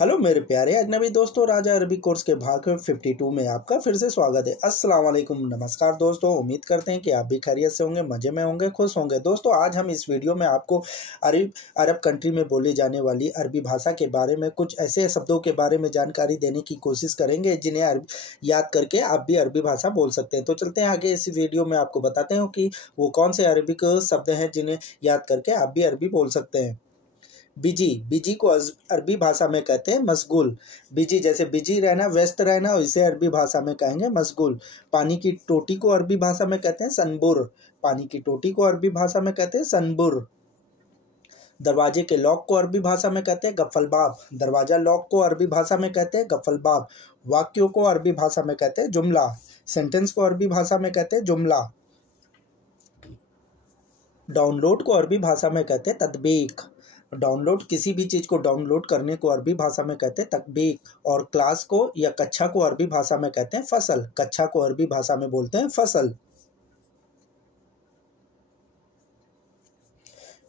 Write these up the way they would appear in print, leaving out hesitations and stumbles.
Hello मेरे प्यारे अजनबी दोस्तों, राजा अरबी कोर्स के भाग 52 में आपका फिर से स्वागत है। अस्सलाम वालेकुम, नमस्कार दोस्तों। उम्मीद करते हैं कि आप भी खैरियत से होंगे, मज़े में होंगे, खुश होंगे। दोस्तों आज हम इस वीडियो में आपको अरब कंट्री में बोली जाने वाली अरबी भाषा के बारे में कुछ ऐसे शब्दों के बारे में जानकारी देने की कोशिश करेंगे जिन्हें याद करके आप भी अरबी भाषा बोल सकते हैं। तो चलते हैं आगे, इस वीडियो में आपको बताते हैं कि वो कौन से अरबिक शब्द हैं जिन्हें याद करके आप भी अरबी बोल सकते हैं। बिजी, बिजी को अरबी भाषा में कहते हैं मशगूल। बिजी जैसे बिजी रहना, व्यस्त रहना, इसे अरबी भाषा में कहेंगे मशगूल। पानी की टोटी को अरबी भाषा में कहते हैं सनबुर। पानी की टोटी को अरबी भाषा में कहते हैं सनबुर। दरवाजे के लॉक को अरबी भाषा में कहते हैं गफलबाब। दरवाजा लॉक को अरबी भाषा में कहते हैं गफलबाब। वाक्यों को अरबी भाषा में कहते हैं जुमला। सेंटेंस को अरबी भाषा में कहते हैं जुमला। डाउनलोड को अरबी भाषा में कहते हैं तदबीक। डाउनलोड, किसी भी चीज़ को डाउनलोड करने को अरबी भाषा में कहते हैं तकबीक। और क्लास को या कक्षा को अरबी भाषा में कहते हैं फसल। कक्षा को अरबी भाषा में बोलते हैं फसल।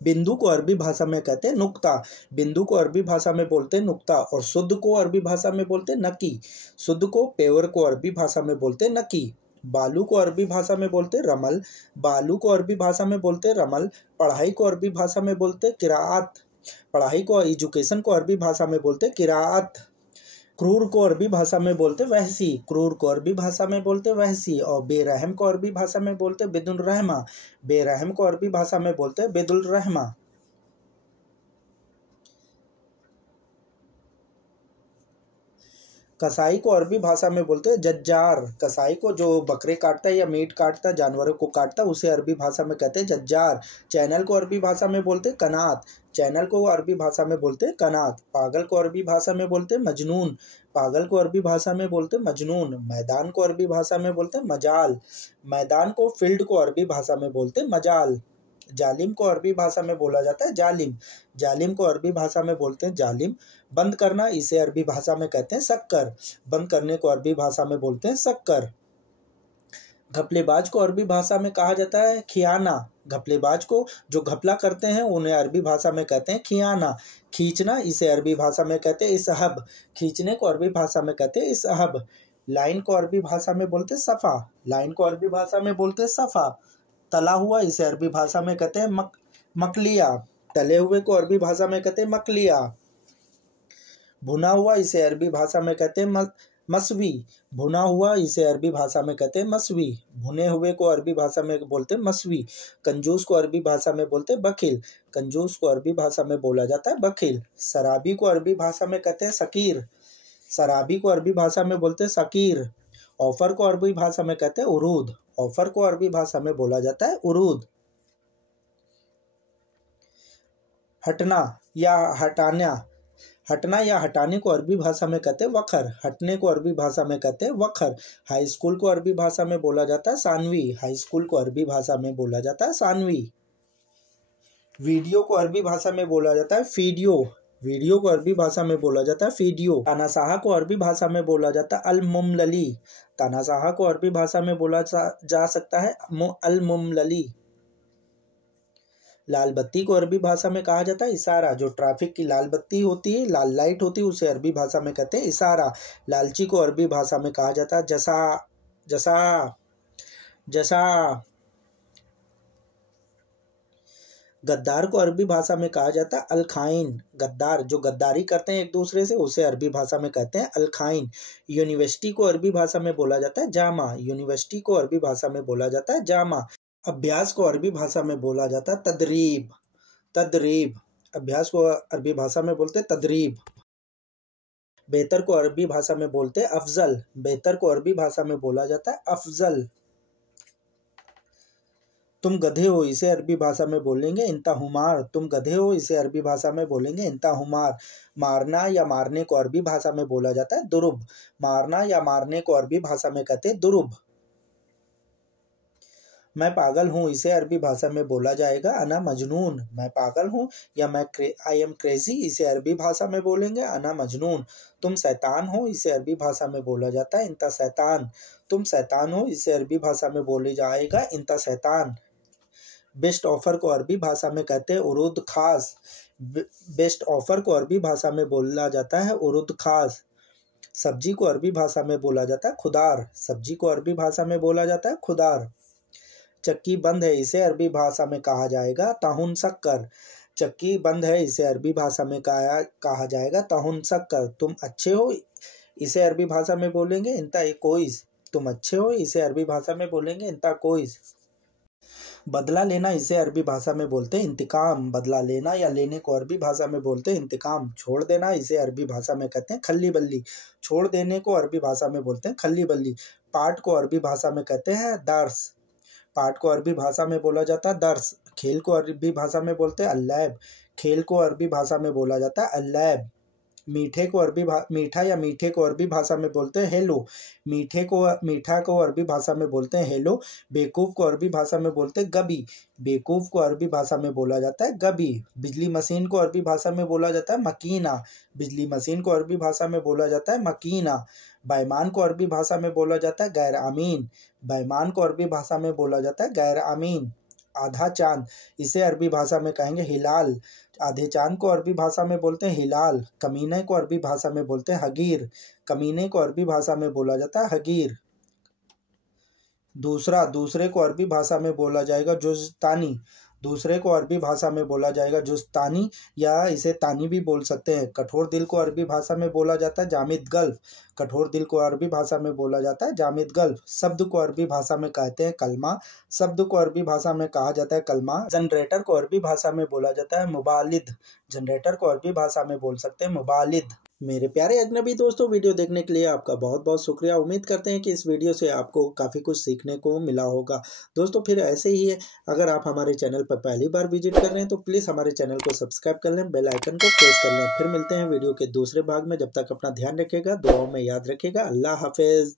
बिंदु को अरबी भाषा में कहते हैं नुक्ता। बिंदु को अरबी भाषा में बोलते हैं नुक्ता। और शुद्ध को अरबी भाषा में बोलते हैं नकी। शुद्ध को, पेवर को अरबी भाषा में बोलते हैं नकी। बालू को अरबी भाषा में बोलते हैं रमल। बालू को अरबी भाषा में बोलते हैं रमल। पढ़ाई को अरबी भाषा में बोलते हैं किराअत। पढ़ाई को, एजुकेशन को अरबी भाषा में बोलते हैं किराअत। क्रूर को अरबी भाषा में बोलते वहशी। क्रूर को अरबी भाषा में बोलते वहशी। और बेरहम को अरबी भाषा में बोलते बिदुल रहमा। बेरहम को अरबी भाषा में बोलते बिदुल रहमा। कसाई को अरबी भाषा में बोलते हैं जज्जार। कसाई को जो बकरे काटता है या मीट काटता है, जानवरों को काटता है, उसे अरबी भाषा में कहते हैं जज्जार। चैनल को अरबी भाषा में बोलते हैं कनात। चैनल को अरबी भाषा में बोलते हैं कनात। पागल को अरबी भाषा में बोलते हैं मजनून। पागल को अरबी भाषा में बोलते हैं मजनून। मैदान को अरबी भाषा में बोलते हैं मजाल। मैदान को, फील्ड को अरबी भाषा में बोलते हैं मजाल। जालिम को अरबी भाषा में बोला जाता है जालिम। जालिम को अरबी भाषा में बोलते हैं जालिम। बंद करना, इसे अरबी भाषा में कहते हैं शक्कर। बंद करने को अरबी भाषा में बोलते हैं शक्कर। घपलेबाज को अरबी भाषा में कहा जाता है खियाना। घपलेबाज को, जो घपला करते हैं, उन्हें अरबी भाषा में कहते हैं खियाना। खींचना, इसे अरबी भाषा में कहते हैं इसहब। खींचने को अरबी भाषा में कहते हैं इसहब। लाइन को अरबी भाषा में बोलते हैं सफ़ा। लाइन को अरबी भाषा में बोलते हैं सफ़ा। तला हुआ, इसे अरबी भाषा में कहते हैं मकलिया। तले हुए को अरबी भाषा में कहते हैं मकलिया। भुना हुआ, इसे अरबी भाषा में कहते हैं मसवी। भुना हुआ, इसे अरबी भाषा में कहते हैं मसवी। भुने हुए को अरबी भाषा में बोलते हैं मसवी। कंजूस को अरबी भाषा में बोलते हैं बखील। कंजूस को अरबी भाषा में बोला जाता है बखील। शराबी को अरबी भाषा में कहते हैं सकीर। शराबी को अरबी भाषा में बोलते हैं सकीर। ऑफर को अरबी भाषा में कहते हैं उरूद। ऑफर को अरबी भाषा में बोला जाता है उरूद। हटना या हटाना, हटना या हटाने को अरबी भाषा में कहते हैं वखर। हटने को अरबी भाषा में कहते हैं वखर। हाई स्कूल को अरबी भाषा में बोला जाता है सानवी। हाई स्कूल को अरबी भाषा में बोला जाता है सानवी। वीडियो को अरबी भाषा में बोला जाता है फीडियो। वीडियो को अरबी भाषा में बोला जाता है फीडियो। तानाशाह को अरबी भाषा में बोला जाता है अल-मुमलली। तानाशाह को अरबी भाषा में बोला जा सकता है अल-मुमलली। लाल बत्ती को अरबी भाषा में कहा जाता है इशारा। जो ट्रैफिक की लाल बत्ती होती है, लाल लाइट होती है, उसे अरबी भाषा में कहते हैं इशारा। लालची को अरबी भाषा में कहा जाता है जसा। जसा जसा। गद्दार को अरबी भाषा में कहा जाता है अल-खाइन। गद्दार, जो गद्दारी करते हैं एक दूसरे से, उसे अरबी भाषा में कहते हैं अल-खाइन। यूनिवर्सिटी को अरबी भाषा में बोला जाता है जामा। यूनिवर्सिटी को अरबी भाषा में बोला जाता है जामा। अभ्यास को अरबी भाषा में बोला जाता है तदरीब। तदरीब। अभ्यास को अरबी भाषा में बोलते हैं तदरीब। बेहतर को अरबी भाषा में बोलते हैं अफजल। बेहतर को अरबी भाषा में बोला जाता है अफजल। तुम गधे हो, इसे अरबी भाषा में बोलेंगे इंता हुमार। तुम गधे हो, इसे अरबी भाषा में बोलेंगे इंता हुमार। मारना या मारने को अरबी भाषा में बोला जाता है दुरुब। मारना या मारने को अरबी भाषा में कहते हैं दुरुब। मैं पागल हूँ, इसे अरबी भाषा में बोला जाएगा अना मजनून। मैं पागल हूँ या आई एम क्रेजी, इसे अरबी भाषा में बोलेंगे अना मजनून। तुम शैतान हो, इसे अरबी भाषा में बोला जाता है इंता शैतान। तुम शैतान हो, इसे अरबी भाषा में बोली जाएगा इंता शैतान। बेस्ट ऑफर को अरबी भाषा में कहते हैं उरूद खास। बेस्ट ऑफर को अरबी भाषा में बोला जाता है उरुद खास। सब्जी को अरबी भाषा में बोला जाता है खुदार। सब्जी को अरबी भाषा में बोला जाता है खुदार। चक्की बंद है, इसे अरबी भाषा में कहा जाएगा ताहुन शक्कर। चक्की बंद है, इसे अरबी भाषा में कहा जाएगा ताहुन शक्कर। तुम अच्छे हो, इसे अरबी भाषा में बोलेंगे इंता कोइस। तुम अच्छे हो, इसे अरबी भाषा में बोलेंगे इंता कोइस। बदला लेना, इसे अरबी भाषा में बोलते हैं इंतकाम। बदला लेना या लेने को अरबी भाषा में बोलते हैं इंतकाम। छोड़ देना, इसे अरबी भाषा में कहते हैं खल्ली बल्ली। छोड़ देने को अरबी भाषा में बोलते हैं खल्ली बल्ली। पाठ को अरबी भाषा में कहते हैं दर्स। पाठ को अरबी भाषा में बोला जाता है दर्स। खेल को अरबी भाषा में बोलते हैं अल्लैब। खेल को अरबी भाषा में बोला जाता है अल्लैब। मीठा या मीठे को अरबी भाषा में बोलते हैं हेलो। मीठा को अरबी भाषा में बोलते हैं हेलो। बेवकूफ़ को अरबी भाषा में बोलते हैं गबी। बेवकूफ़ को अरबी भाषा में बोला जाता है गबी। बिजली मशीन को अरबी भाषा में बोला जाता है मकीना। बिजली मशीन को अरबी भाषा में बोला जाता है मकीना। बैमान को अरबी भाषा में बोला जाता है गैर अमीन। बैमान को अरबी भाषा में बोला जाता है गैर अमीन। आधा चांद, इसे अरबी भाषा में कहेंगे हिलाल। आधे चांद को अरबी भाषा में बोलते हैं हिलाल। कमीने को अरबी भाषा में बोलते हैं हगीर। कमीने को अरबी भाषा में बोला जाता है हगीर। दूसरे को अरबी भाषा में बोला जाएगा जुज़तानी। दूसरे को अरबी भाषा में बोला जाएगा जुज़तानी या इसे तानी भी बोल सकते हैं। कठोर दिल को अरबी भाषा में बोला जाता है जामिद गल्फ। कठोर दिल को अरबी भाषा में बोला जाता है जामिद गल्फ। शब्द को अरबी भाषा में कहते हैं कलमा। शब्द को अरबी भाषा में कहा जाता है कलमा। जनरेटर को अरबी भाषा में बोला जाता है मुबालिद। जनरेटर को अरबी भाषा में बोल सकते हैं मुबालिद। मेरे प्यारे अजनबी दोस्तों, वीडियो देखने के लिए आपका बहुत बहुत शुक्रिया। उम्मीद करते हैं कि इस वीडियो से आपको काफ़ी कुछ सीखने को मिला होगा। दोस्तों फिर ऐसे ही है, अगर आप हमारे चैनल पर पहली बार विजिट कर रहे हैं तो प्लीज़ हमारे चैनल को सब्सक्राइब कर लें, बेल आइकन को प्रेस कर लें। फिर मिलते हैं वीडियो के दूसरे भाग में। जब तक अपना ध्यान रखिएगा, दुआओं में याद रखिएगा। अल्लाह हाफिज़।